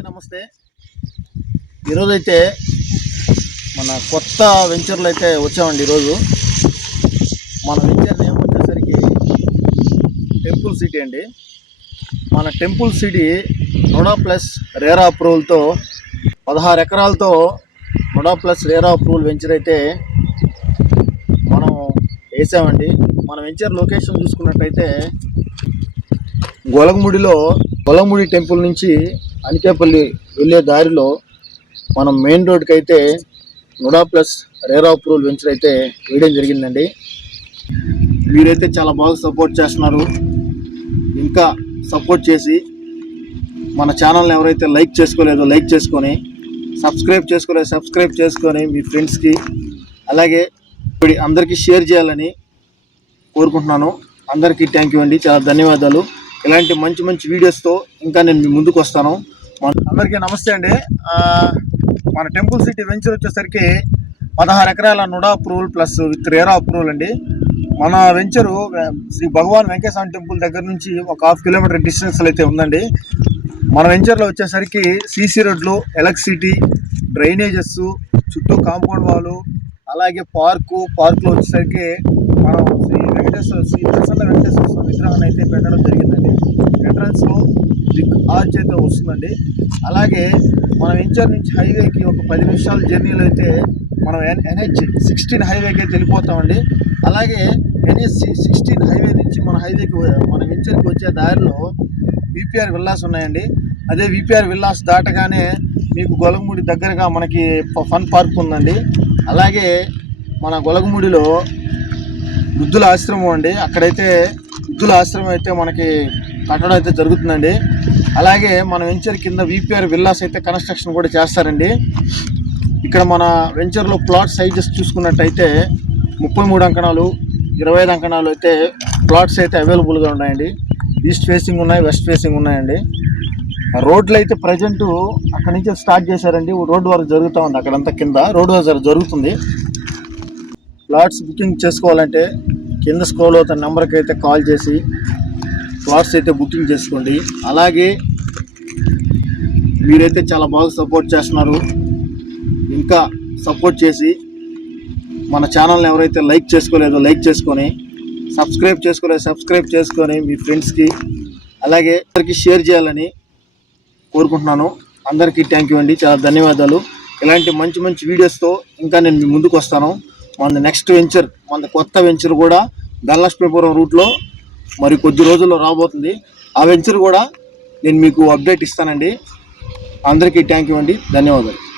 అందరికీ నమస్తే. ఈరోజైతే మన కొత్త వెంచర్లు అయితే వచ్చామండి ఈరోజు. మన వెంచర్ నేమ్ వచ్చేసరికి టెంపుల్ సిటీ అండి. మన temple city NUDA plus RERA అప్రూవల్తో పదహారు ఎకరాలతో NUDA plus RERA approval venture అయితే మనం వేసామండి. మన వెంచర్ లొకేషన్ చూసుకున్నట్టయితే గొలగముడిలో గొలగముడి టెంపుల్ నుంచి అనికేపల్లి వెళ్ళే దారిలో మనం మెయిన్ రోడ్కి అయితే NUDA plus RERA approval venture అయితే వేయడం జరిగిందండి. మీరైతే చాలా బాగా సపోర్ట్ చేస్తున్నారు. ఇంకా సపోర్ట్ చేసి మన ఛానల్ని ఎవరైతే లైక్ చేసుకోలేదో లైక్ చేసుకొని సబ్స్క్రైబ్ చేసుకోలేదు సబ్స్క్రైబ్ చేసుకొని మీ ఫ్రెండ్స్కి అలాగే ఇప్పుడు అందరికీ షేర్ చేయాలని కోరుకుంటున్నాను. అందరికీ థ్యాంక్ యూ అండి. చాలా ధన్యవాదాలు. ఇలాంటి మంచి మంచి వీడియోస్తో ఇంకా నేను మీ ముందుకు వస్తాను. అందరికీ నమస్తే అండి. మన టెంపుల్ సిటీ వెంచర్ వచ్చేసరికి పదహారు ఎకరాల NUDA approval plus with RERA approval అండి. మన వెంచరు శ్రీ భగవాన్ వెంకటేశ్వర టెంపుల్ దగ్గర నుంచి ఒక హాఫ్ కిలోమీటర్ డిస్టెన్స్ అయితే ఉందండి. మన వెంచర్లో వచ్చేసరికి సీసీ రోడ్లు ఎలక్ట్రిసిటీ డ్రైనేజెస్ చుట్టూ కాంపౌండ్ వాళ్ళు అలాగే పార్కు పార్కులో వచ్చేసరికి మనం శ్రీ వెంకటేశ్వర శ్రీ ప్రసన్న వెంకటేశ్వర స్వామి విగ్రహాన్ని అయితే పెట్టడం జరిగిందండి. ఎంట్రన్స్లో దిక్ ఆర్చ్ అయితే వస్తుందండి. అలాగే మన ఇంచర్ నుంచి హైవేకి ఒక పది నిమిషాల జర్నీలో అయితే మనం ఎన్ ఎన్హెచ్ సిక్స్టీన్ హైవేకి అయితే వెళ్ళిపోతామండి. అలాగే ఎన్హెచ్ సిక్స్టీన్ హైవే నుంచి మన హైవేకి మన ఇంచర్కి వచ్చే దారిలో విపిఆర్ విల్లాస్ ఉన్నాయండి. అదే విపిఆర్ విల్లాస్ దాటగానే మీకు గొలగముడి దగ్గరగా మనకి ఫన్ పార్క్ ఉందండి. అలాగే మన గొలగముడిలో బుద్ధుల ఆశ్రమం అండి. అక్కడైతే బుద్ధుల ఆశ్రమం అయితే మనకి కట్టడం అయితే జరుగుతుందండి. అలాగే మన వెంచర్ కింద విపిఆర్ విల్లాస్ అయితే కన్స్ట్రక్షన్ కూడా చేస్తారండి. ఇక్కడ మన వెంచర్లో ప్లాట్ సైజెస్ చూసుకున్నట్టయితే ముప్పై మూడు అంకణాలు ఇరవై ఐదు అంకణాలు అయితే ప్లాట్స్ అయితే అవైలబుల్గా ఉన్నాయండి. ఈస్ట్ ఫేసింగ్ ఉన్నాయి వెస్ట్ ఫేసింగ్ ఉన్నాయండి. రోడ్లు అయితే ప్రజెంట్ అక్కడ నుంచి స్టార్ట్ చేశారండి. రోడ్ వరకు జరుగుతూ ఉంది అక్కడంతా కింద. రోడ్ వరకు జరుగుతుంది. ప్లాట్స్ బుకింగ్ చేసుకోవాలంటే కింద స్క్రోల్ అవుతున్న నెంబర్కి అయితే కాల్ చేసి ప్లాట్స్ అయితే బుకింగ్ చేసుకోండి. అలాగే మీరైతే చాలా బాగా సపోర్ట్ చేస్తున్నారు. ఇంకా సపోర్ట్ చేసి మన ఛానల్ని ఎవరైతే లైక్ చేసుకోలేదో లైక్ చేసుకొని సబ్స్క్రైబ్ చేసుకోలేదు సబ్స్క్రైబ్ చేసుకొని మీ ఫ్రెండ్స్కి అలాగే అందరికీ షేర్ చేయాలని కోరుకుంటున్నాను. అందరికీ థ్యాంక్ యూ అండి. చాలా ధన్యవాదాలు. ఇలాంటి మంచి మంచి వీడియోస్తో ఇంకా నేను మీ ముందుకు వస్తాను. మన నెక్స్ట్ వెంచర్ మన కొత్త వెంచర్ కూడా బెల్లక్ష్మీపురం రూట్లో మరి కొద్ది రోజుల్లో రాబోతుంది. ఆ వెంచర్ కూడా నేను మీకు అప్డేట్ ఇస్తానండి. అందరికీ థ్యాంక్ యూ అండి. ధన్యవాదాలు.